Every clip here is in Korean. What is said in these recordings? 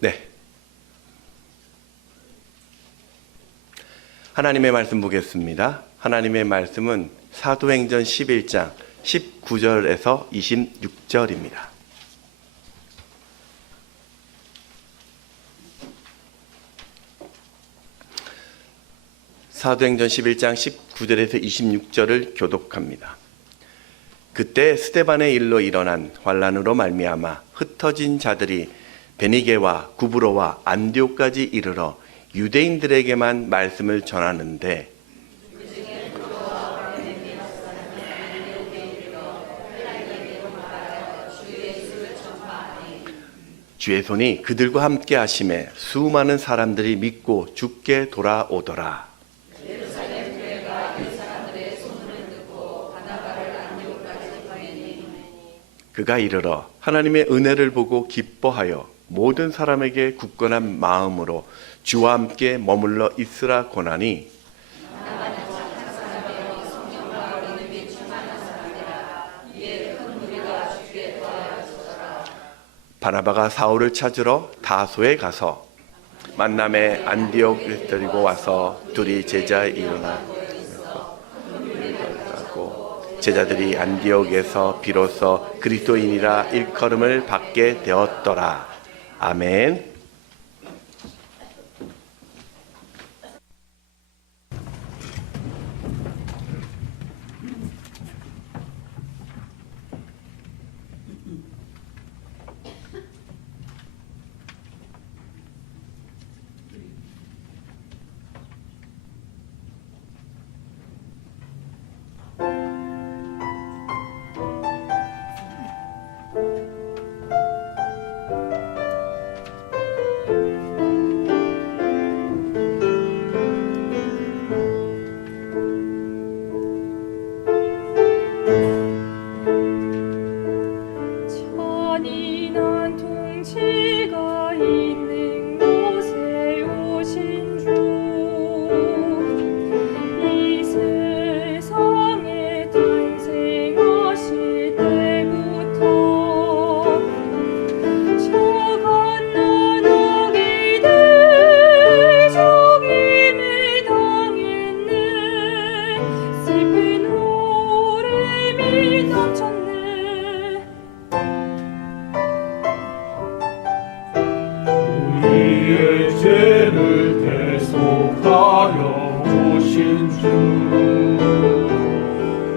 네. 하나님의 말씀 보겠습니다. 하나님의 말씀은 사도행전 11장 19절에서 26절입니다. 사도행전 11장 19절에서 26절을 교독합니다. 그때 스데반의 일로 일어난 환난으로 말미암아 흩어진 자들이 베니게와 구브로와 안디옥까지 이르러 유대인들에게만 말씀을 전하는데 주의 손이 그들과 함께 하심에 수많은 사람들이 믿고 주께 돌아오더라. 그가 이르러 하나님의 은혜를 보고 기뻐하여 모든 사람에게 굳건한 마음으로 주와 함께 머물러 있으라 권하니 바나바가 사울을 찾으러 다소에 가서 만남에 안디옥을 데리고 와서 둘이 제자에 일어나고 제자들이 안디옥에서 비로소 그리스도인이라 일컬음을 받게 되었더라. 아멘.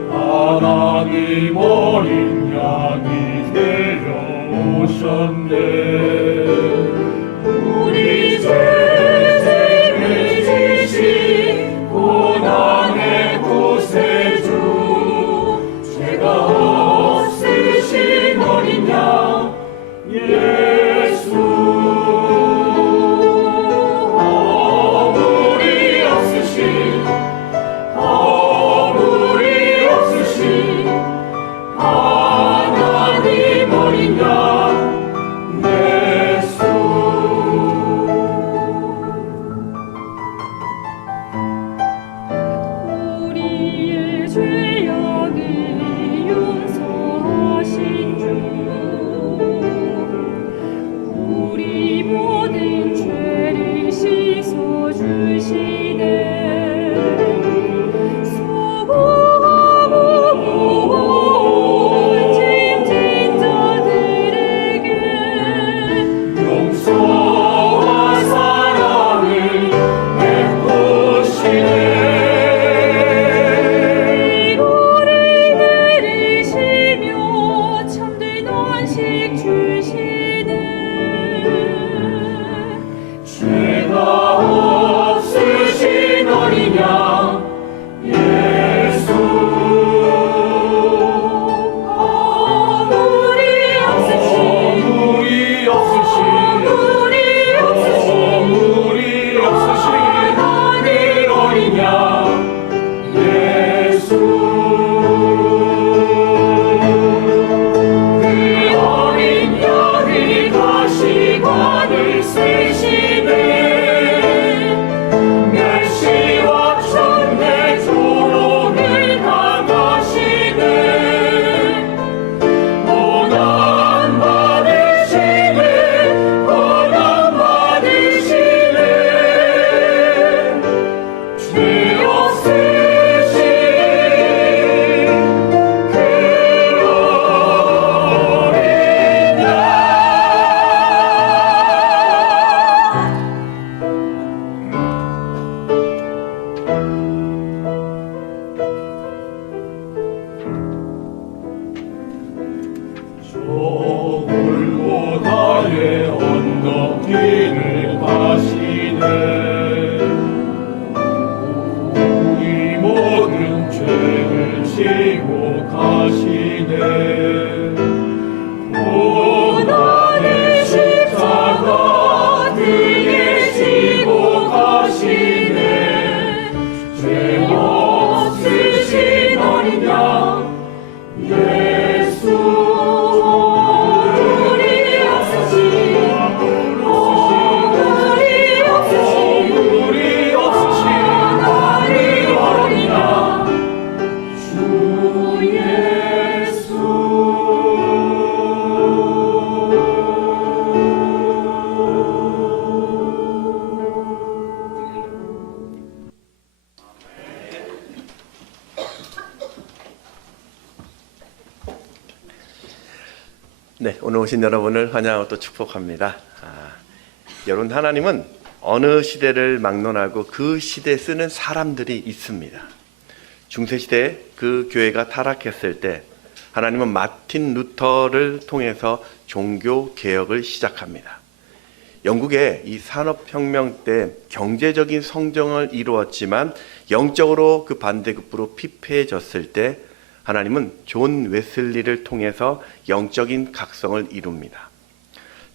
하나님 어린 양이 되어 오셨네. 우리 죄를 지신 고난의 구세주 죄가 없으신 어린 양 예수. 하나님 어린 양 골고다의 언덕길을 가시네. 우리 모든 죄를 지고 가시네. 고난의 십자가 등에 지고 가시네. 죄 없으신 어린 양 예수, 우리 없으신 나리 어린 양 주 예수. 네, 오늘 오신 여러분을 환영하고 또 축복합니다. 여러분, 하나님은 어느 시대를 막론하고 그 시대에 쓰는 사람들이 있습니다. 중세시대에 그 교회가 타락했을 때 하나님은 마틴 루터를 통해서 종교 개혁을 시작합니다. 영국의 이 산업혁명 때 경제적인 성장을 이루었지만 영적으로 그 반대급부로 피폐해졌을 때 하나님은 존 웨슬리를 통해서 영적인 각성을 이룹니다.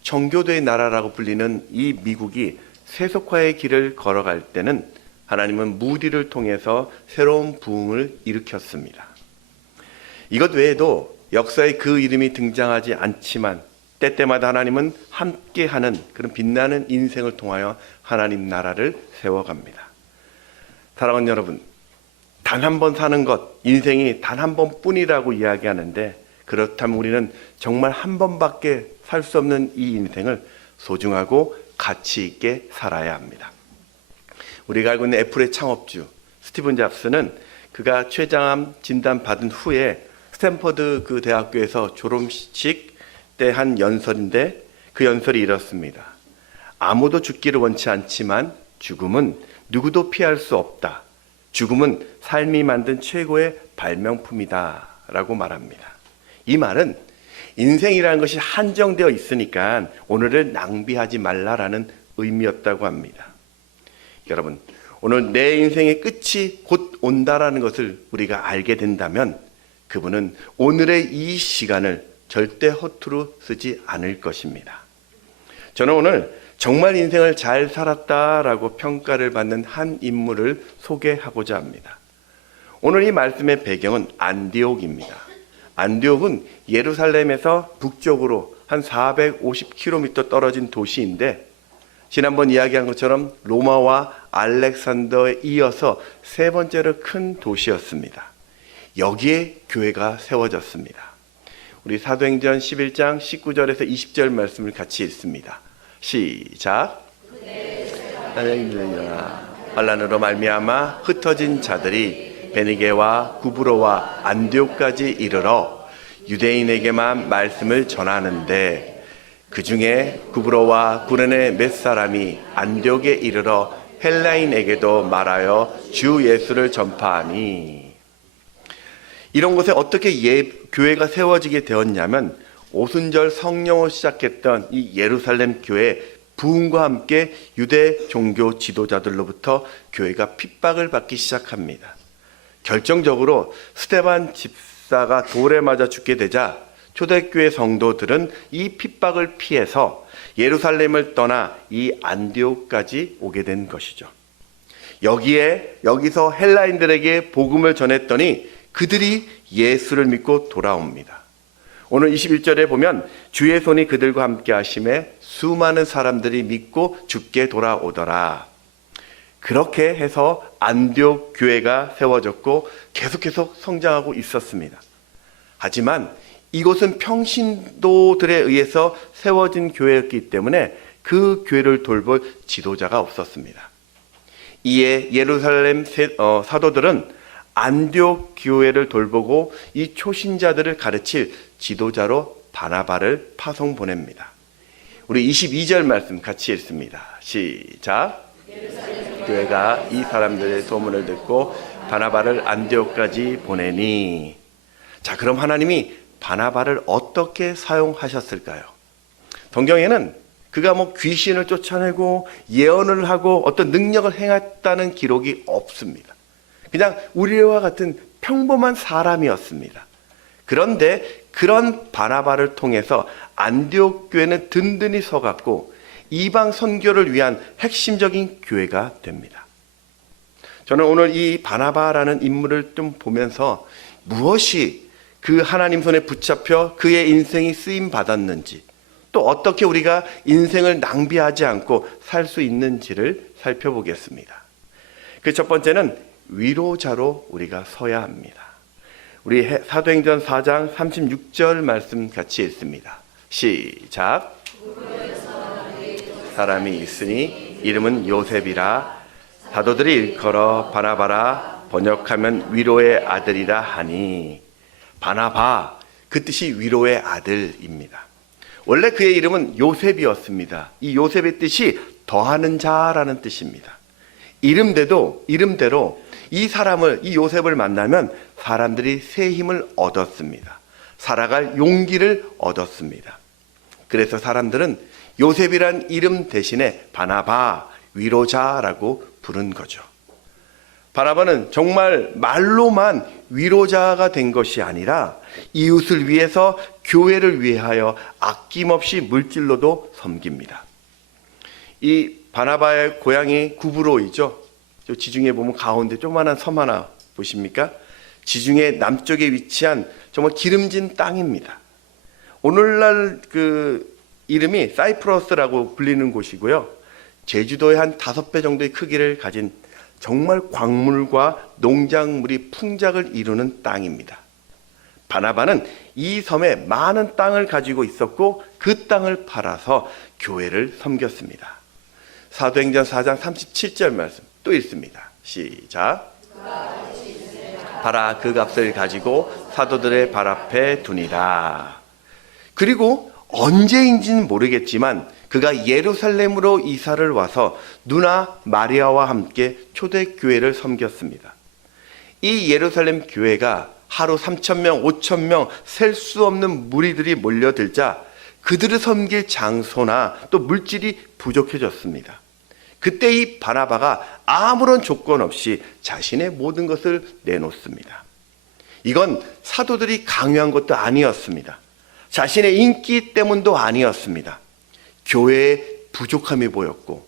청교도의 나라라고 불리는 이 미국이 세속화의 길을 걸어갈 때는 하나님은 무디를 통해서 새로운 부흥을 일으켰습니다. 이것 외에도 역사에 그 이름이 등장하지 않지만 때때마다 하나님은 함께하는 그런 빛나는 인생을 통하여 하나님 나라를 세워갑니다. 사랑하는 여러분, 단 한 번 사는 것, 인생이 단 한 번뿐이라고 이야기하는데 그렇다면 우리는 정말 한 번밖에 살 수 없는 이 인생을 소중하고 가치 있게 살아야 합니다. 우리가 알고 있는 애플의 창업주 스티븐 잡스는 그가 췌장암 진단 받은 후에 스탠퍼드 그 대학교에서 졸업식 때 한 연설인데 그 연설이 이렇습니다. 아무도 죽기를 원치 않지만 죽음은 누구도 피할 수 없다. 죽음은 삶이 만든 최고의 발명품이다 라고 말합니다. 이 말은 인생이라는 것이 한정되어 있으니까 오늘을 낭비하지 말라라는 의미였다고 합니다. 여러분, 오늘 내 인생의 끝이 곧 온다라는 것을 우리가 알게 된다면 그분은 오늘의 이 시간을 절대 허투루 쓰지 않을 것입니다. 저는 오늘 정말 인생을 잘 살았다라고 평가를 받는 한 인물을 소개하고자 합니다. 오늘 이 말씀의 배경은 안디옥입니다. 안디옥은 예루살렘에서 북쪽으로 한 450km 떨어진 도시인데 지난번 이야기한 것처럼 로마와 알렉산더에 이어서 세 번째로 큰 도시였습니다. 여기에 교회가 세워졌습니다. 우리 사도행전 11장 19절에서 20절 말씀을 같이 읽습니다. 시작. 환난으로 말미암아 흩어진 자들이 베니게와 구브로와 안디옥까지 이르러 유대인에게만 말씀을 전하는데 그 중에 구브로와 구레네 몇 사람이 안디옥에 이르러 헬라인에게도 말하여 주 예수를 전파하니. 이런 곳에 어떻게 교회가 세워지게 되었냐면 오순절 성령으로 시작했던 이 예루살렘 교회 부흥과 함께 유대 종교 지도자들로부터 교회가 핍박을 받기 시작합니다. 결정적으로 스데반 집사가 돌에 맞아 죽게 되자 초대교회 성도들은 이 핍박을 피해서 예루살렘을 떠나 이 안디옥까지 오게 된 것이죠. 여기서 헬라인들에게 복음을 전했더니 그들이 예수를 믿고 돌아옵니다. 오늘 21절에 보면 주의 손이 그들과 함께 하심에 수많은 사람들이 믿고 주께 돌아오더라. 그렇게 해서 안디옥 교회가 세워졌고 계속해서 성장하고 있었습니다. 하지만 이곳은 평신도들에 의해서 세워진 교회였기 때문에 그 교회를 돌볼 지도자가 없었습니다. 이에 예루살렘 사도들은 안디옥 교회를 돌보고 이 초신자들을 가르칠 지도자로 바나바를 파송 보냅니다. 우리 22절 말씀 같이 읽습니다. 시작. 교회가 이 사람들의 소문을 듣고 바나바를 안디옥까지 보내니. 자, 그럼 하나님이 바나바를 어떻게 사용하셨을까요? 성경에는 그가 귀신을 쫓아내고 예언을 하고 어떤 능력을 행했다는 기록이 없습니다. 그냥 우리와 같은 평범한 사람이었습니다. 그런데 그런 바나바를 통해서 안디옥 교회는 든든히 서갔고 이방 선교를 위한 핵심적인 교회가 됩니다. 저는 오늘 이 바나바라는 인물을 좀 보면서 무엇이 그 하나님 손에 붙잡혀 그의 인생이 쓰임 받았는지, 또 어떻게 우리가 인생을 낭비하지 않고 살 수 있는지를 살펴보겠습니다. 그 첫 번째는 위로자로 우리가 서야 합니다. 우리 사도행전 4장 36절 말씀 같이 읽습니다. 시작. 사람이 있으니 이름은 요셉이라 사도들이 일컬어 바나바라 번역하면 위로의 아들이라 하니. 바나바, 그 뜻이 위로의 아들입니다. 원래 그의 이름은 요셉이었습니다. 이 요셉의 뜻이 더하는 자라는 뜻입니다. 이름대로 이 요셉을 만나면 사람들이 새 힘을 얻었습니다. 살아갈 용기를 얻었습니다. 그래서 사람들은 요셉이란 이름 대신에 바나바, 위로자라고 부른 거죠. 바나바는 정말 말로만 위로자가 된 것이 아니라 이웃을 위해서, 교회를 위하여 아낌없이 물질로도 섬깁니다. 이 바나바의 고향이 구브로이죠. 지중해 보면 가운데 조그마한 섬 하나 보십니까? 지중해 남쪽에 위치한 정말 기름진 땅입니다. 오늘날 그 이름이 사이프러스라고 불리는 곳이고요. 제주도의 한 5배 정도의 크기를 가진 정말 광물과 농작물이 풍작을 이루는 땅입니다. 바나바는 이 섬에 많은 땅을 가지고 있었고 그 땅을 팔아서 교회를 섬겼습니다. 사도행전 4장 37절 말씀 또 읽습니다. 시작. 팔아 그 값을 가지고 사도들의 발 앞에 두니라. 그리고 언제인지는 모르겠지만 그가 예루살렘으로 이사를 와서 누나 마리아와 함께 초대교회를 섬겼습니다. 이 예루살렘 교회가 하루 3,000명, 5,000명 셀 수 없는 무리들이 몰려들자 그들을 섬길 장소나 또 물질이 부족해졌습니다. 그때 이 바나바가 아무런 조건 없이 자신의 모든 것을 내놓습니다. 이건 사도들이 강요한 것도 아니었습니다. 자신의 인기 때문도 아니었습니다. 교회에 부족함이 보였고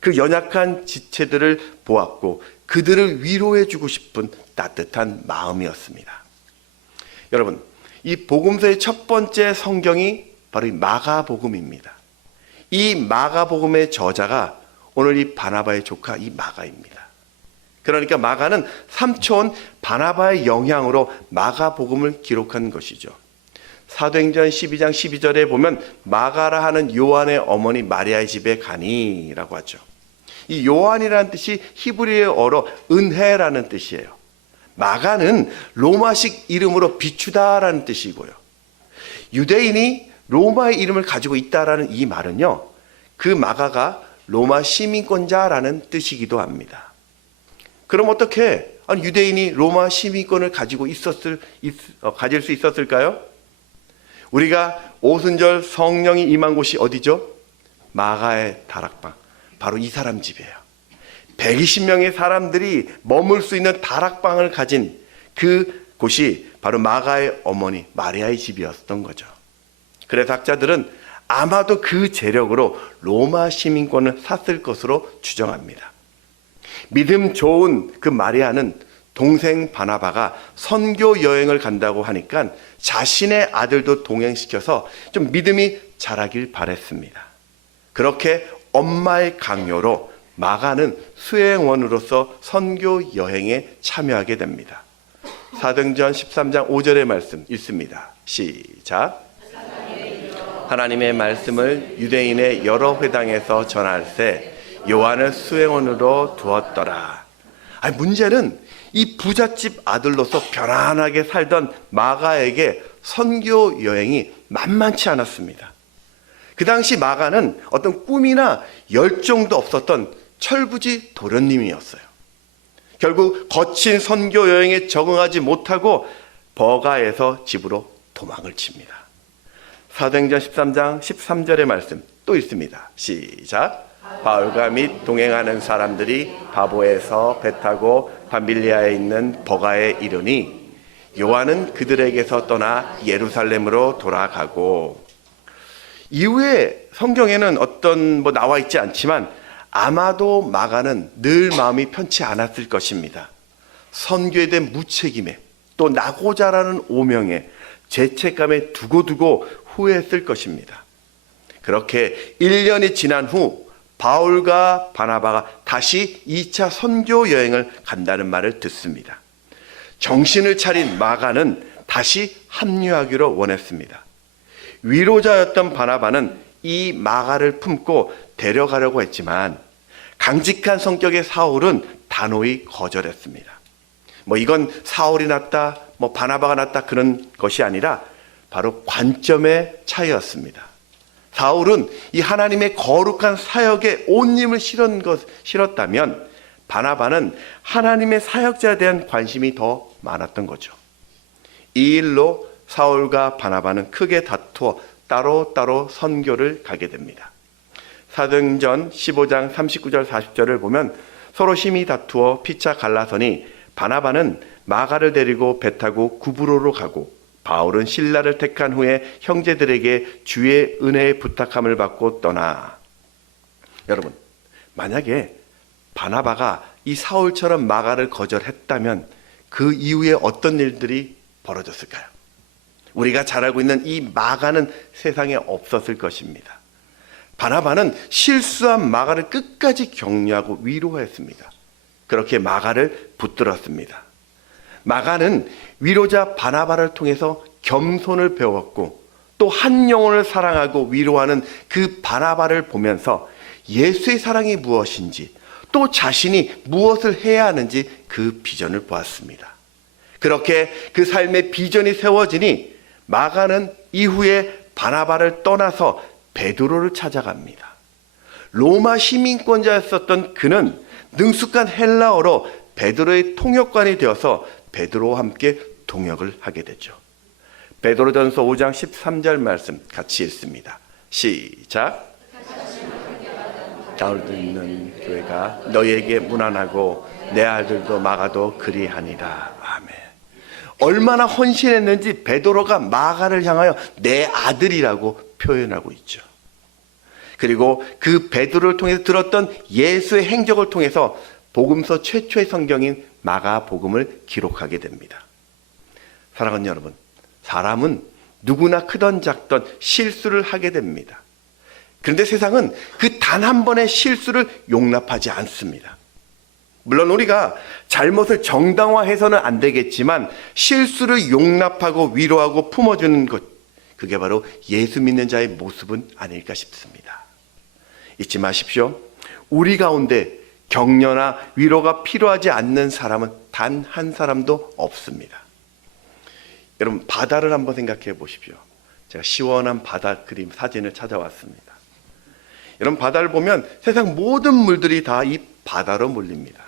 그 연약한 지체들을 보았고 그들을 위로해주고 싶은 따뜻한 마음이었습니다. 여러분, 이 복음서의 첫 번째 성경이 바로 이 마가복음입니다. 이 마가복음의 저자가 오늘 이 바나바의 조카 이 마가입니다. 그러니까 마가는 삼촌 바나바의 영향으로 마가복음을 기록한 것이죠. 사도행전 12장 12절에 보면 마가라 하는 요한의 어머니 마리아의 집에 가니라고 하죠. 이 요한이라는 뜻이 히브리어로 은혜라는 뜻이에요. 마가는 로마식 이름으로 비추다라는 뜻이고요. 유대인이 로마의 이름을 가지고 있다라는 이 말은요, 그 마가가 로마 시민권자라는 뜻이기도 합니다. 그럼 어떻게 유대인이 로마 시민권을 가지고 가질 수 있었을까요? 우리가 오순절 성령이 임한 곳이 어디죠? 마가의 다락방, 바로 이 사람 집이에요. 120명의 사람들이 머물 수 있는 다락방을 가진 그 곳이 바로 마가의 어머니 마리아의 집이었던 거죠. 그래서 학자들은 아마도 그 재력으로 로마 시민권을 샀을 것으로 추정합니다. 믿음 좋은 그 마리아는 동생 바나바가 선교 여행을 간다고 하니까 자신의 아들도 동행시켜서 좀 믿음이 자라길 바랬습니다. 그렇게 엄마의 강요로 마가는 수행원으로서 선교 여행에 참여하게 됩니다. 사도행전 13장 5절의 말씀 읽습니다. 시작. 하나님의 말씀을 유대인의 여러 회당에서 전할세 요한을 수행원으로 두었더라. 문제는 이 부잣집 아들로서 편안하게 살던 마가에게 선교 여행이 만만치 않았습니다. 그 당시 마가는 어떤 꿈이나 열정도 없었던 철부지 도련님이었어요. 결국 거친 선교 여행에 적응하지 못하고 버가에서 집으로 도망을 칩니다. 사도행전 13장 13절의 말씀 또 있습니다. 시작. 바울과 및 동행하는 사람들이 바보에서 배 타고 밤빌리아에 있는 버가에 이르니 요한은 그들에게서 떠나 예루살렘으로 돌아가고. 이후에 성경에는 어떤 나와 있지 않지만 아마도 마가는 늘 마음이 편치 않았을 것입니다. 선교에 대한 무책임에 또 나고자라는 오명에 죄책감에 두고두고 후회했을 것입니다. 그렇게 1년이 지난 후 바울과 바나바가 다시 2차 선교 여행을 간다는 말을 듣습니다. 정신을 차린 마가는 다시 합류하기로 원했습니다. 위로자였던 바나바는 이 마가를 품고 데려가려고 했지만 강직한 성격의 사울은 단호히 거절했습니다. 이건 사울이 낫다, 바나바가 낫다 그런 것이 아니라 바로 관점의 차이였습니다. 사울은 이 하나님의 거룩한 사역에 온 힘을 실었다면 바나바는 하나님의 사역자에 대한 관심이 더 많았던 거죠. 이 일로 사울과 바나바는 크게 다투어 따로따로 선교를 가게 됩니다. 사도행전 15장 39절 40절을 보면 서로 심히 다투어 피차 갈라서니 바나바는 마가를 데리고 배 타고 구브로로 가고 바울은 실라를 택한 후에 형제들에게 주의 은혜의 부탁함을 받고 떠나. 여러분, 만약에 바나바가 이 사울처럼 마가를 거절했다면 그 이후에 어떤 일들이 벌어졌을까요? 우리가 잘 알고 있는 이 마가는 세상에 없었을 것입니다. 바나바는 실수한 마가를 끝까지 격려하고 위로했습니다. 그렇게 마가를 붙들었습니다. 마가는 위로자 바나바를 통해서 겸손을 배웠고 또 한 영혼을 사랑하고 위로하는 그 바나바를 보면서 예수의 사랑이 무엇인지 또 자신이 무엇을 해야 하는지 그 비전을 보았습니다. 그렇게 그 삶의 비전이 세워지니 마가는 이후에 바나바를 떠나서 베드로를 찾아갑니다. 로마 시민권자였었던 그는 능숙한 헬라어로 베드로의 통역관이 되어서 베드로와 함께 동역을 하게 되죠. 베드로전서 5장 13절 말씀 같이 읽습니다. 시작. 자울도 있는 교회가 너희에게 문안하고 내 아들도 마가도 그리하니라. 아멘. 얼마나 헌신했는지 베드로가 마가를 향하여 내 아들이라고 표현하고 있죠. 그리고 그 베드로를 통해서 들었던 예수의 행적을 통해서 복음서 최초의 성경인 마가복음을 기록하게 됩니다. 사랑하는 여러분, 사람은 누구나 크던 작던 실수를 하게 됩니다. 그런데 세상은 그 단 한 번의 실수를 용납하지 않습니다. 물론 우리가 잘못을 정당화해서는 안 되겠지만 실수를 용납하고 위로하고 품어주는 것, 그게 바로 예수 믿는 자의 모습은 아닐까 싶습니다. 잊지 마십시오. 우리 가운데 격려나 위로가 필요하지 않는 사람은 단 한 사람도 없습니다. 여러분, 바다를 한번 생각해 보십시오. 제가 시원한 바다 그림 사진을 찾아왔습니다. 여러분, 바다를 보면 세상 모든 물들이 다 이 바다로 몰립니다.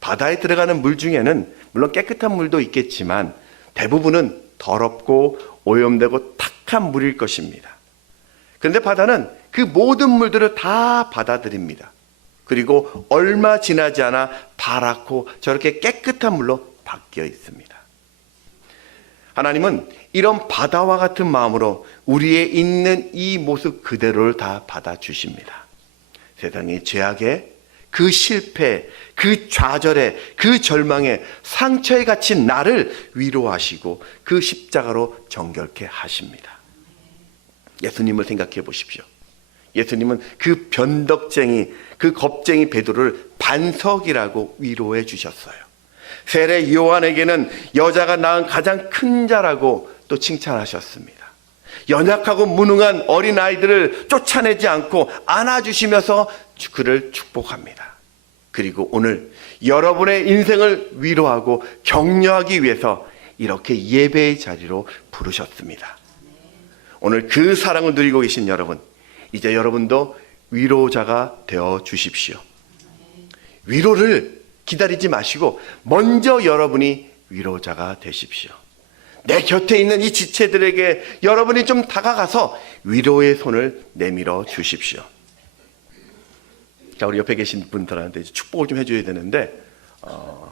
바다에 들어가는 물 중에는 물론 깨끗한 물도 있겠지만 대부분은 더럽고 오염되고 탁한 물일 것입니다. 그런데 바다는 그 모든 물들을 다 받아들입니다. 그리고 얼마 지나지 않아 파랗고 저렇게 깨끗한 물로 바뀌어 있습니다. 하나님은 이런 바다와 같은 마음으로 우리의 있는 이 모습 그대로를 다 받아주십니다. 세상의 죄악에, 그 실패, 그 좌절에, 그 절망에, 상처에 갇힌 나를 위로하시고 그 십자가로 정결케 하십니다. 예수님을 생각해 보십시오. 예수님은 그 변덕쟁이, 그 겁쟁이 베드로를 반석이라고 위로해 주셨어요. 세례 요한에게는 여자가 낳은 가장 큰 자라고 또 칭찬하셨습니다. 연약하고 무능한 어린아이들을 쫓아내지 않고 안아주시면서 그를 축복합니다. 그리고 오늘 여러분의 인생을 위로하고 격려하기 위해서 이렇게 예배의 자리로 부르셨습니다. 오늘 그 사랑을 누리고 계신 여러분, 이제 여러분도 위로자가 되어 주십시오. 위로를 기다리지 마시고 먼저 여러분이 위로자가 되십시오. 내 곁에 있는 이 지체들에게 여러분이 좀 다가가서 위로의 손을 내밀어 주십시오. 자, 우리 옆에 계신 분들한테 이제 축복을 좀 해줘야 되는데,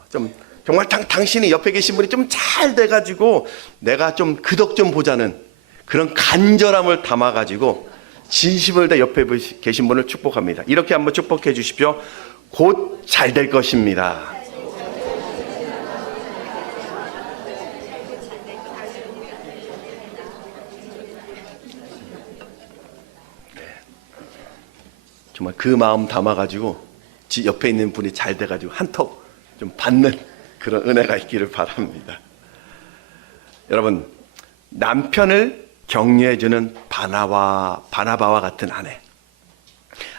좀 정말 당신이 옆에 계신 분이 좀 잘 돼가지고 내가 좀 그 덕 좀 보자는 그런 간절함을 담아가지고 진심을 다 옆에 계신 분을 축복합니다. 이렇게 한번 축복해 주십시오. 곧 잘 될 것입니다. 정말 그 마음 담아가지고 옆에 있는 분이 잘 돼가지고 한턱 좀 받는 그런 은혜가 있기를 바랍니다. 여러분, 남편을 격려해주는 바나바와 같은 아내,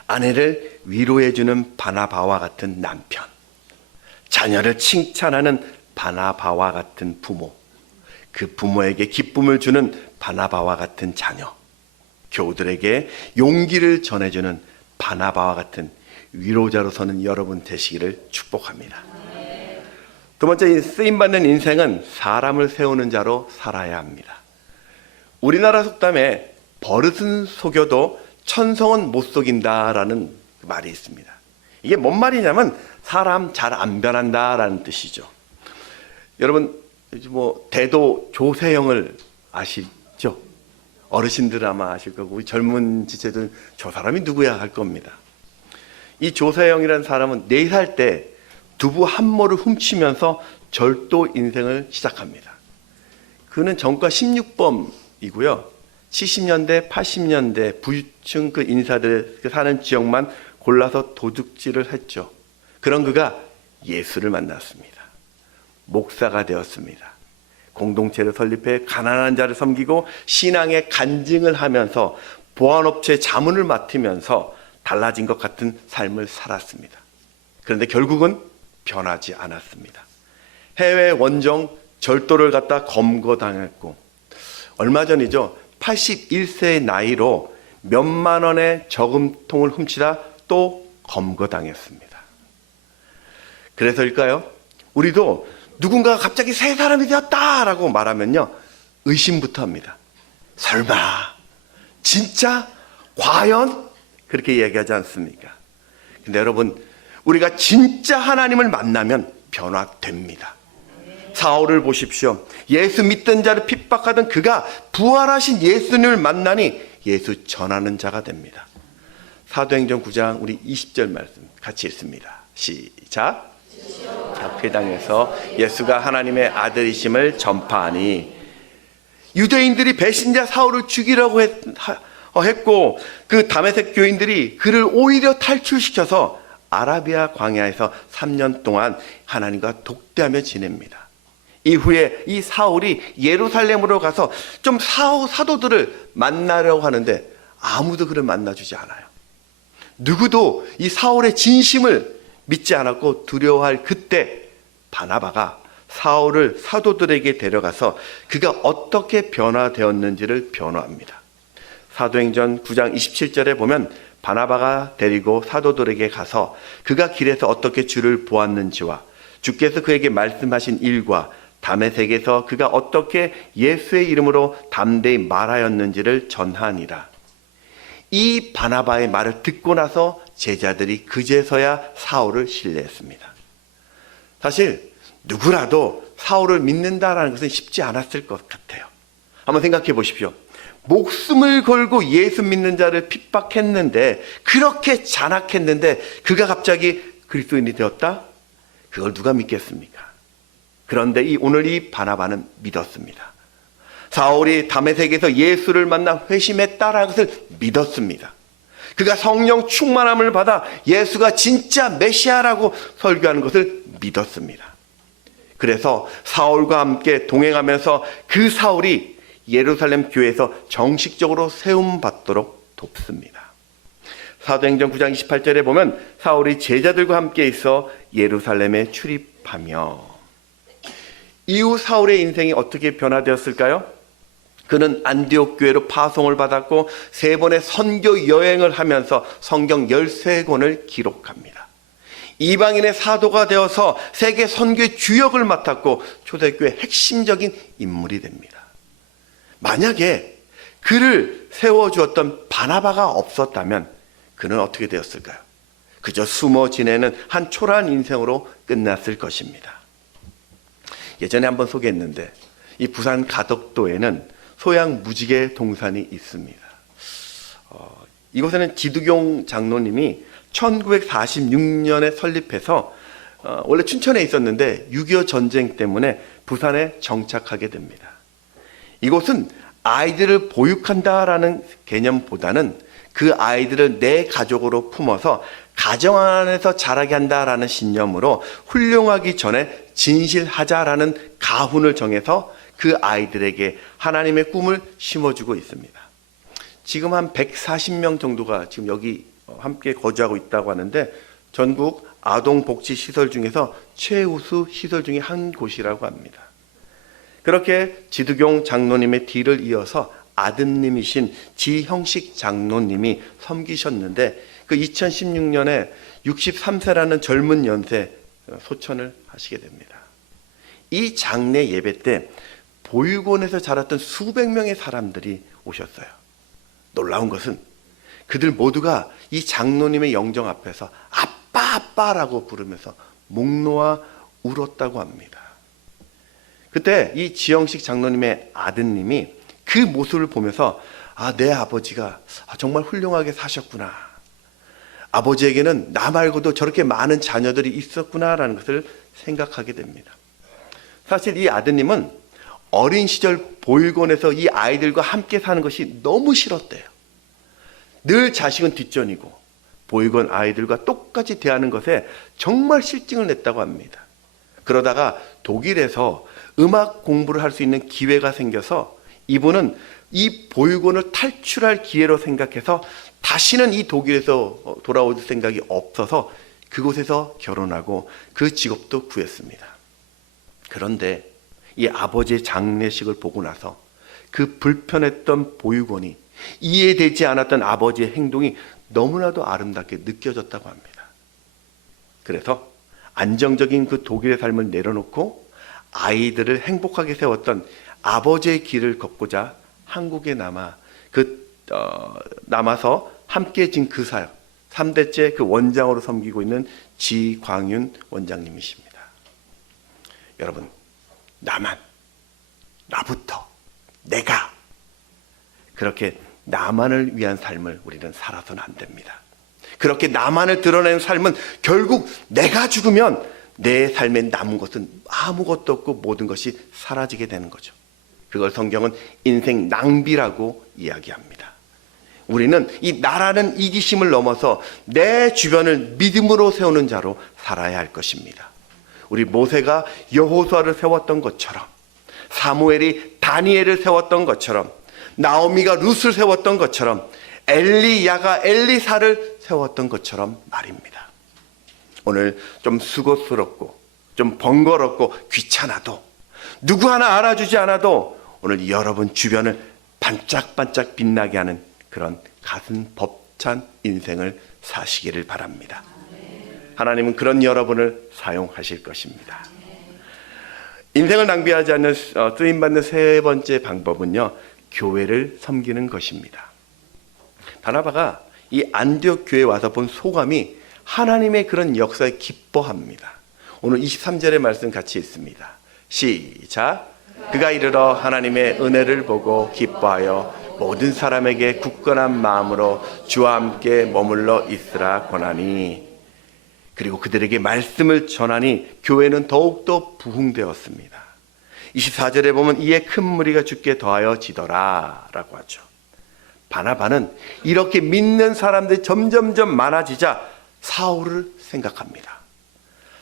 아내를 위로해주는 바나바와 같은 남편, 자녀를 칭찬하는 바나바와 같은 부모, 그 부모에게 기쁨을 주는 바나바와 같은 자녀, 교우들에게 용기를 전해주는 바나바와 같은 위로자로 서는 여러분 되시기를 축복합니다. 두 번째, 쓰임받는 인생은 사람을 세우는 자로 살아야 합니다. 우리나라 속담에 버릇은 속여도 천성은 못 속인다라는 말이 있습니다. 이게 뭔 말이냐면 사람 잘 안 변한다라는 뜻이죠. 여러분, 대도 조세형을 아시죠? 어르신들 아마 아실 거고, 우리 젊은 지체들은 저 사람이 누구야 할 겁니다. 이 조세형이라는 사람은 4살 때 두부 한 모를 훔치면서 절도 인생을 시작합니다. 그는 전과 16범이고요. 70년대, 80년대 부유층 그 인사들 사는 지역만 골라서 도둑질을 했죠. 그런 그가 예수를 만났습니다. 목사가 되었습니다. 공동체를 설립해 가난한 자를 섬기고 신앙의 간증을 하면서 보안업체 자문을 맡으면서 달라진 것 같은 삶을 살았습니다. 그런데 결국은 변하지 않았습니다. 해외 원정 절도를 갖다 검거당했고, 얼마 전이죠. 81세의 나이로 몇만 원의 저금통을 훔치다 또 검거당했습니다. 그래서일까요? 우리도 누군가가 갑자기 새 사람이 되었다라고 말하면요, 의심부터 합니다. 설마, 진짜, 과연 그렇게 이야기하지 않습니까? 근데 여러분, 우리가 진짜 하나님을 만나면 변화됩니다. 사울을 보십시오. 예수 믿던 자를 핍박하던 그가 부활하신 예수님을 만나니 예수 전하는 자가 됩니다. 사도행전 9장 우리 20절 말씀 같이 읽습니다. 시작. 그 땅에서 예수가 하나님의 아들이심을 전파하니, 유대인들이 배신자 사울을 죽이려고 했고 그 다메섹 교인들이 그를 오히려 탈출시켜서 아라비아 광야에서 3년 동안 하나님과 독대하며 지냅니다. 이후에 이 사울이 예루살렘으로 가서 좀 사도들을 만나려고 하는데 아무도 그를 만나주지 않아요. 누구도 이 사울의 진심을 믿지 않았고 두려워할 그때 바나바가 사울을 사도들에게 데려가서 그가 어떻게 변화되었는지를 변호합니다. 사도행전 9장 27절에 보면 바나바가 데리고 사도들에게 가서 그가 길에서 어떻게 주를 보았는지와 주께서 그에게 말씀하신 일과 다메섹에서 그가 어떻게 예수의 이름으로 담대히 말하였는지를 전하니라. 이 바나바의 말을 듣고 나서 제자들이 그제서야 사울을 신뢰했습니다. 사실 누구라도 사울을 믿는다라는 것은 쉽지 않았을 것 같아요. 한번 생각해 보십시오. 목숨을 걸고 예수 믿는 자를 핍박했는데, 그렇게 잔악했는데 그가 갑자기 그리스도인이 되었다? 그걸 누가 믿겠습니까? 그런데 오늘 이 바나바는 믿었습니다. 사울이 다메섹에서 예수를 만나 회심했다라는 것을 믿었습니다. 그가 성령 충만함을 받아 예수가 진짜 메시아라고 설교하는 것을 믿었습니다. 그래서 사울과 함께 동행하면서 그 사울이 예루살렘 교회에서 정식적으로 세움받도록 돕습니다. 사도행전 9장 28절에 보면 사울이 제자들과 함께 있어 예루살렘에 출입하며, 이후 사울의 인생이 어떻게 변화되었을까요? 그는 안디옥 교회로 파송을 받았고 3번의 선교 여행을 하면서 성경 13권을 기록합니다. 이방인의 사도가 되어서 세계 선교의 주역을 맡았고 초대교회 핵심적인 인물이 됩니다. 만약에 그를 세워주었던 바나바가 없었다면 그는 어떻게 되었을까요? 그저 숨어 지내는 한 초라한 인생으로 끝났을 것입니다. 예전에 한번 소개했는데 이 부산 가덕도에는 소양 무지개 동산이 있습니다. 이곳에는 지두경 장로님이 1946년에 설립해서 원래 춘천에 있었는데 6.25 전쟁 때문에 부산에 정착하게 됩니다. 이곳은 아이들을 보육한다라는 개념보다는 그 아이들을 내 가족으로 품어서 가정 안에서 자라게 한다라는 신념으로 훌륭하기 전에 진실하자라는 가훈을 정해서 그 아이들에게 하나님의 꿈을 심어주고 있습니다. 지금 한 140명 정도가 지금 여기 함께 거주하고 있다고 하는데 전국 아동복지시설 중에서 최우수 시설 중에 한 곳이라고 합니다. 그렇게 지두경 장로님의 뒤를 이어서 아드님이신 지형식 장로님이 섬기셨는데 그 2016년에 63세라는 젊은 연세 소천을 하시게 됩니다. 이 장례 예배 때 보육원에서 자랐던 수백 명의 사람들이 오셨어요. 놀라운 것은 그들 모두가 이 장로님의 영정 앞에서 아빠 아빠라고 부르면서 목 놓아 울었다고 합니다. 그때 이 지영식 장로님의 아드님이 그 모습을 보면서 내 아버지가 정말 훌륭하게 사셨구나. 아버지에게는 나 말고도 저렇게 많은 자녀들이 있었구나라는 것을 생각하게 됩니다. 사실 이 아드님은 어린 시절 보육원에서 이 아이들과 함께 사는 것이 너무 싫었대요. 늘 자식은 뒷전이고 보육원 아이들과 똑같이 대하는 것에 정말 실증을 냈다고 합니다. 그러다가 독일에서 음악 공부를 할 수 있는 기회가 생겨서 이분은 이 보육원을 탈출할 기회로 생각해서 다시는 이 독일에서 돌아올 생각이 없어서 그곳에서 결혼하고 그 직업도 구했습니다. 그런데 이 아버지의 장례식을 보고 나서 그 불편했던 보육원이 이해되지 않았던 아버지의 행동이 너무나도 아름답게 느껴졌다고 합니다. 그래서 안정적인 그 독일의 삶을 내려놓고 아이들을 행복하게 세웠던 아버지의 길을 걷고자 한국에 남아서 함께 진 그 사역 3대째 그 원장으로 섬기고 있는 지광윤 원장님이십니다. 여러분, 나부터, 내가 그렇게 나만을 위한 삶을 우리는 살아서는 안 됩니다. 그렇게 나만을 드러내는 삶은 결국 내가 죽으면 내 삶에 남은 것은 아무것도 없고 모든 것이 사라지게 되는 거죠. 그걸 성경은 인생 낭비라고 이야기합니다. 우리는 이 나라는 이기심을 넘어서 내 주변을 믿음으로 세우는 자로 살아야 할 것입니다. 우리 모세가 여호수아를 세웠던 것처럼, 사무엘이 다니엘을 세웠던 것처럼, 나오미가 룻을 세웠던 것처럼, 엘리야가 엘리사를 세웠던 것처럼 말입니다. 오늘 좀 수고스럽고 좀 번거롭고 귀찮아도 누구 하나 알아주지 않아도 오늘 여러분 주변을 반짝반짝 빛나게 하는 그런 가슴 벅찬 인생을 사시기를 바랍니다. 하나님은 그런 여러분을 사용하실 것입니다. 인생을 낭비하지 않는 쓰임받는 세 번째 방법은요, 교회를 섬기는 것입니다. 바나바가 이 안디옥 교회에 와서 본 소감이 하나님의 그런 역사에 기뻐합니다. 오늘 23절의 말씀 같이 있습니다. 시작. 그가 이르러 하나님의 은혜를 보고 기뻐하여 모든 사람에게 굳건한 마음으로 주와 함께 머물러 있으라 권하니, 그리고 그들에게 말씀을 전하니 교회는 더욱더 부흥되었습니다. 24절에 보면 이에 큰 무리가 주께 더하여 지더라 라고 하죠. 바나바는 이렇게 믿는 사람들이 점점점 많아지자 사울을 생각합니다.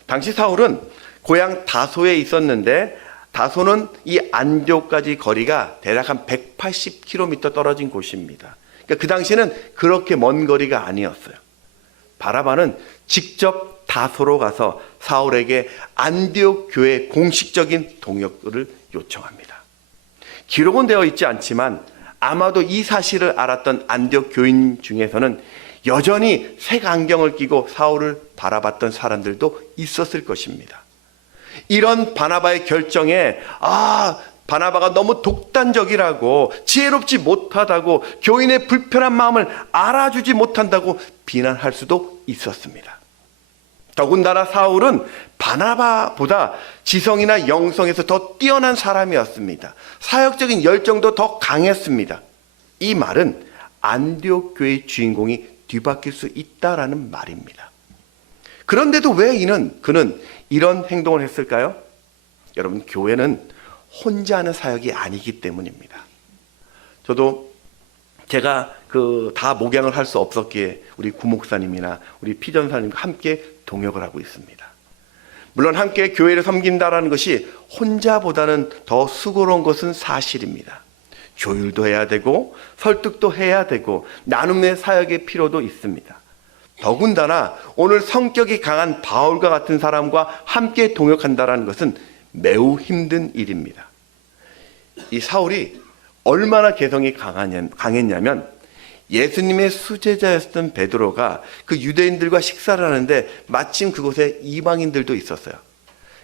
당시 사울은 고향 다소에 있었는데 다소는 이 안디옥까지 거리가 대략 한 180km 떨어진 곳입니다. 그러니까 그 당시에는 그렇게 먼 거리가 아니었어요. 바나바는 직접 다소로 가서 사울에게 안디옥 교회 공식적인 동역을 요청합니다. 기록은 되어 있지 않지만 아마도 이 사실을 알았던 안디옥 교인 중에서는 여전히 색안경을 끼고 사울을 바라봤던 사람들도 있었을 것입니다. 이런 바나바의 결정에 바나바가 너무 독단적이라고, 지혜롭지 못하다고, 교인의 불편한 마음을 알아주지 못한다고 비난할 수도 있었습니다. 더군다나 사울은 바나바보다 지성이나 영성에서 더 뛰어난 사람이었습니다. 사역적인 열정도 더 강했습니다. 이 말은 안디옥 교회의 주인공이 뒤바뀔 수 있다라는 말입니다. 그런데도 왜 그는 이런 행동을 했을까요? 여러분, 교회는 혼자 하는 사역이 아니기 때문입니다. 저도 제가 다 목양을 할 수 없었기에 우리 구목사님이나 우리 피전사님과 함께 동역을 하고 있습니다. 물론 함께 교회를 섬긴다라는 것이 혼자보다는 더 수고로운 것은 사실입니다. 조율도 해야 되고 설득도 해야 되고 나눔의 사역의 필요도 있습니다. 더군다나 오늘 성격이 강한 바울과 같은 사람과 함께 동역한다는 것은 매우 힘든 일입니다. 이 사울이 얼마나 개성이 강했냐면 예수님의 수제자였던 베드로가 그 유대인들과 식사를 하는데 마침 그곳에 이방인들도 있었어요.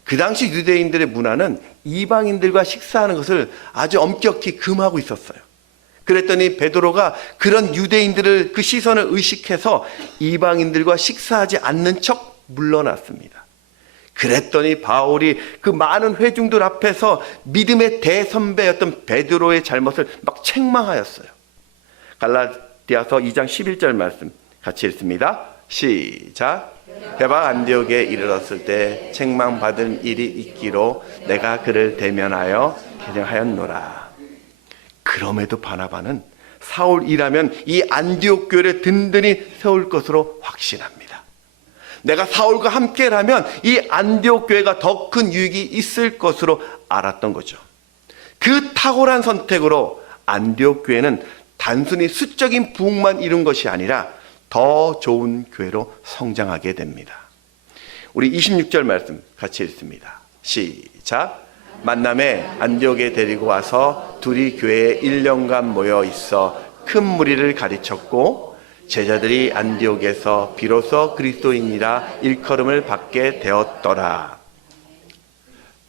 그 당시 유대인들의 문화는 이방인들과 식사하는 것을 아주 엄격히 금하고 있었어요. 그랬더니 베드로가 그런 유대인들을 그 시선을 의식해서 이방인들과 식사하지 않는 척 물러났습니다. 그랬더니 바울이 그 많은 회중들 앞에서 믿음의 대선배였던 베드로의 잘못을 막 책망하였어요. 갈라디아서 2장 11절 말씀 같이 읽습니다. 시작. 베바 안디옥에 이르렀을 때 책망받은 일이 있기로 내가 그를 대면하여 개명하였노라. 그럼에도 바나바는 사울이라면 이 안디옥 교회를 든든히 세울 것으로 확신합니다. 내가 사울과 함께라면 이 안디옥 교회가 더 큰 유익이 있을 것으로 알았던 거죠. 그 탁월한 선택으로 안디옥 교회는 단순히 수적인 부흥만 이룬 것이 아니라 더 좋은 교회로 성장하게 됩니다. 우리 26절 말씀 같이 읽습니다. 시작. 만남에 안디옥에 데리고 와서 둘이 교회에 1년간 모여 있어 큰 무리를 가르쳤고 제자들이 안디옥에서 비로소 그리스도인이라 일컬음을 받게 되었더라.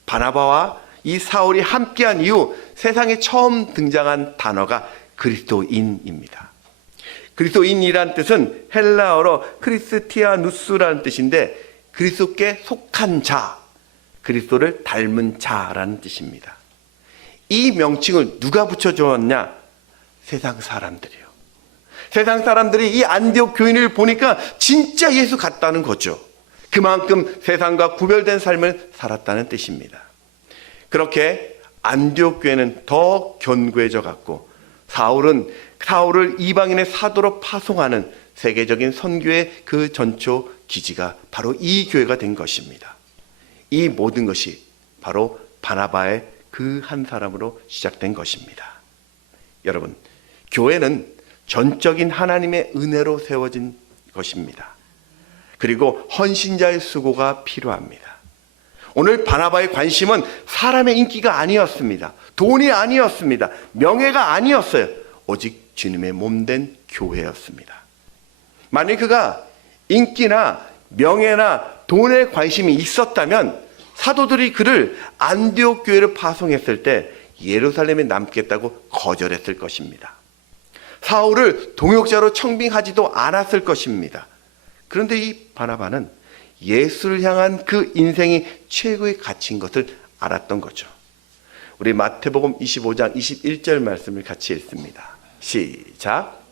바나바와 이 사울이 함께한 이후 세상에 처음 등장한 단어가 그리스도인입니다. 그리스도인이란 뜻은 헬라어로 크리스티아누스라는 뜻인데 그리스도께 속한 자, 그리스도를 닮은 자라는 뜻입니다. 이 명칭을 누가 붙여주었냐? 세상 사람들이요. 세상 사람들이 이 안디옥 교인을 보니까 진짜 예수 같다는 거죠. 그만큼 세상과 구별된 삶을 살았다는 뜻입니다. 그렇게 안디옥 교회는 더 견고해져 갔고 사울을 이방인의 사도로 파송하는 세계적인 선교의 그 전초 기지가 바로 이 교회가 된 것입니다. 이 모든 것이 바로 바나바의 그 한 사람으로 시작된 것입니다. 여러분, 교회는 전적인 하나님의 은혜로 세워진 것입니다. 그리고 헌신자의 수고가 필요합니다. 오늘 바나바의 관심은 사람의 인기가 아니었습니다. 돈이 아니었습니다. 명예가 아니었어요. 오직 주님의 몸된 교회였습니다. 만약 그가 인기나 명예나 돈에 관심이 있었다면 사도들이 그를 안디옥 교회를 파송했을 때 예루살렘에 남겠다고 거절했을 것입니다. 사울을 동역자로 청빙하지도 않았을 것입니다. 그런데 이 바나바는 예수를 향한 그 인생이 최고의 가치인 것을 알았던 거죠. 우리 마태복음 25장 21절 말씀을 같이 읽습니다. 시작.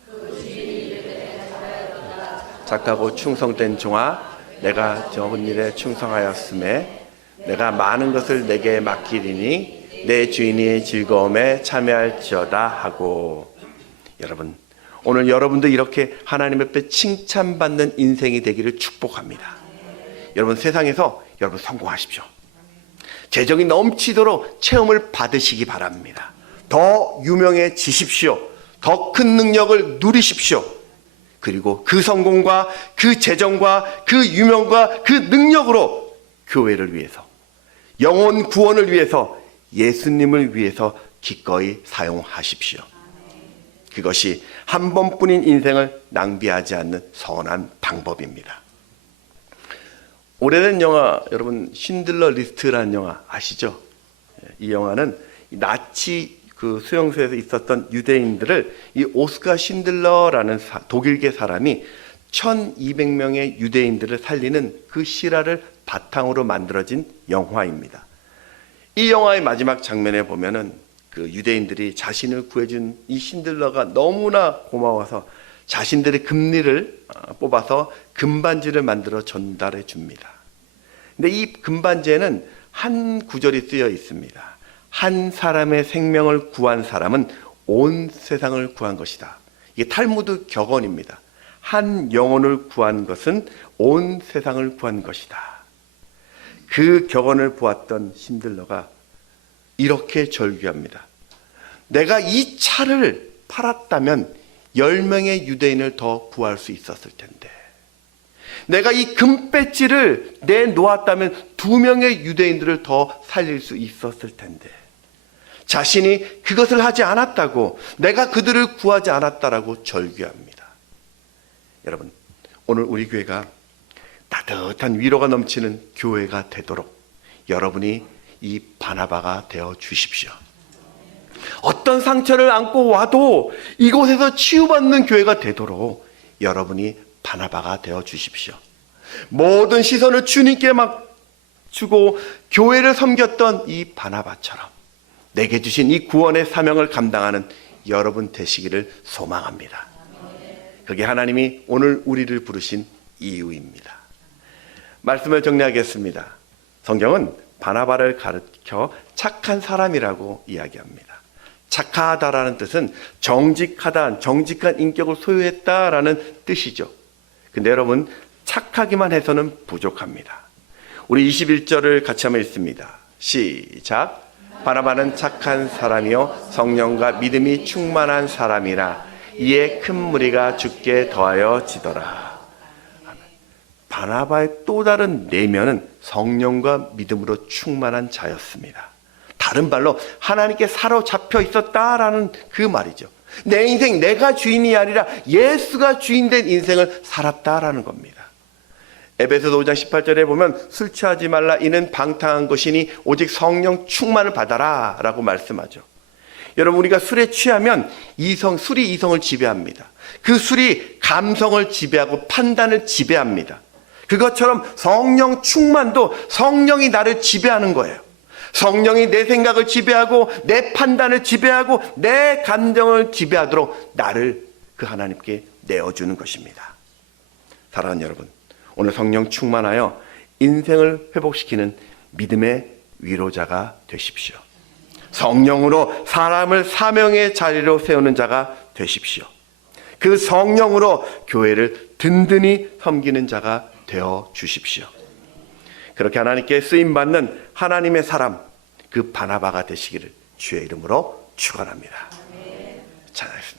착하고 충성된 종아, 내가 적은 일에 충성하였음에 내가 많은 것을 내게 맡기리니 내 주인이 즐거움에 참여할지어다 하고. 여러분, 오늘 여러분도 이렇게 하나님 앞에 칭찬받는 인생이 되기를 축복합니다. 여러분, 세상에서 여러분 성공하십시오. 재정이 넘치도록 체험을 받으시기 바랍니다. 더 유명해지십시오. 더 큰 능력을 누리십시오. 그리고 그 성공과 그 재정과 그 유명과 그 능력으로 교회를 위해서, 영혼 구원을 위해서, 예수님을 위해서 기꺼이 사용하십시오. 그것이 한 번뿐인 인생을 낭비하지 않는 선한 방법입니다. 오래된 영화, 여러분 신들러 리스트라는 영화 아시죠? 이 영화는 나치 그 수용소에서 있었던 유대인들을 이 오스카 신들러라는 독일계 사람이 1200명의 유대인들을 살리는 그 실화를 바탕으로 만들어진 영화입니다. 이 영화의 마지막 장면에 보면은 그 유대인들이 자신을 구해준 이 신들러가 너무나 고마워서 자신들의 금리를 뽑아서 금반지를 만들어 전달해 줍니다. 근데 이 금반지에는 한 구절이 쓰여 있습니다. 한 사람의 생명을 구한 사람은 온 세상을 구한 것이다. 이게 탈무드 격언입니다. 한 영혼을 구한 것은 온 세상을 구한 것이다. 그 격언을 보았던 신들러가 이렇게 절규합니다. 내가 이 차를 팔았다면 10명의 유대인을 더 구할 수 있었을 텐데, 내가 이 금배지를 내놓았다면 2명의 유대인들을 더 살릴 수 있었을 텐데, 자신이 그것을 하지 않았다고, 내가 그들을 구하지 않았다라고 절규합니다. 여러분, 오늘 우리 교회가 따뜻한 위로가 넘치는 교회가 되도록 여러분이 이 바나바가 되어 주십시오. 어떤 상처를 안고 와도 이곳에서 치유받는 교회가 되도록 여러분이 바나바가 되어 주십시오. 모든 시선을 주님께 맞추고 교회를 섬겼던 이 바나바처럼 내게 주신 이 구원의 사명을 감당하는 여러분 되시기를 소망합니다. 그게 하나님이 오늘 우리를 부르신 이유입니다. 말씀을 정리하겠습니다. 성경은 바나바를 가르쳐 착한 사람이라고 이야기합니다. 착하다라는 뜻은 정직하다, 정직한 인격을 소유했다라는 뜻이죠. 근데 여러분, 착하기만 해서는 부족합니다. 우리 21절을 같이 한번 읽습니다. 시작. 바나바는 착한 사람이요 성령과 믿음이 충만한 사람이라 이에 큰 무리가 주께 더하여 지더라. 바나바의 또 다른 내면은 성령과 믿음으로 충만한 자였습니다. 다른 말로 하나님께 사로잡혀 있었다라는 그 말이죠. 내 인생 내가 주인이 아니라 예수가 주인된 인생을 살았다라는 겁니다. 에베소서 5장 18절에 보면 술 취하지 말라 이는 방탕한 것이니 오직 성령 충만을 받아라 라고 말씀하죠. 여러분, 우리가 술에 취하면 술이 이성을 지배합니다. 그 술이 감성을 지배하고 판단을 지배합니다. 그것처럼 성령 충만도 성령이 나를 지배하는 거예요. 성령이 내 생각을 지배하고 내 판단을 지배하고 내 감정을 지배하도록 나를 그 하나님께 내어주는 것입니다. 사랑하는 여러분, 오늘 성령 충만하여 인생을 회복시키는 믿음의 위로자가 되십시오. 성령으로 사람을 사명의 자리로 세우는 자가 되십시오. 그 성령으로 교회를 든든히 섬기는 자가 되어 주십시오. 그렇게 하나님께 쓰임받는 하나님의 사람, 그 바나바가 되시기를 주의 이름으로 축원합니다. 찬양하겠습니다.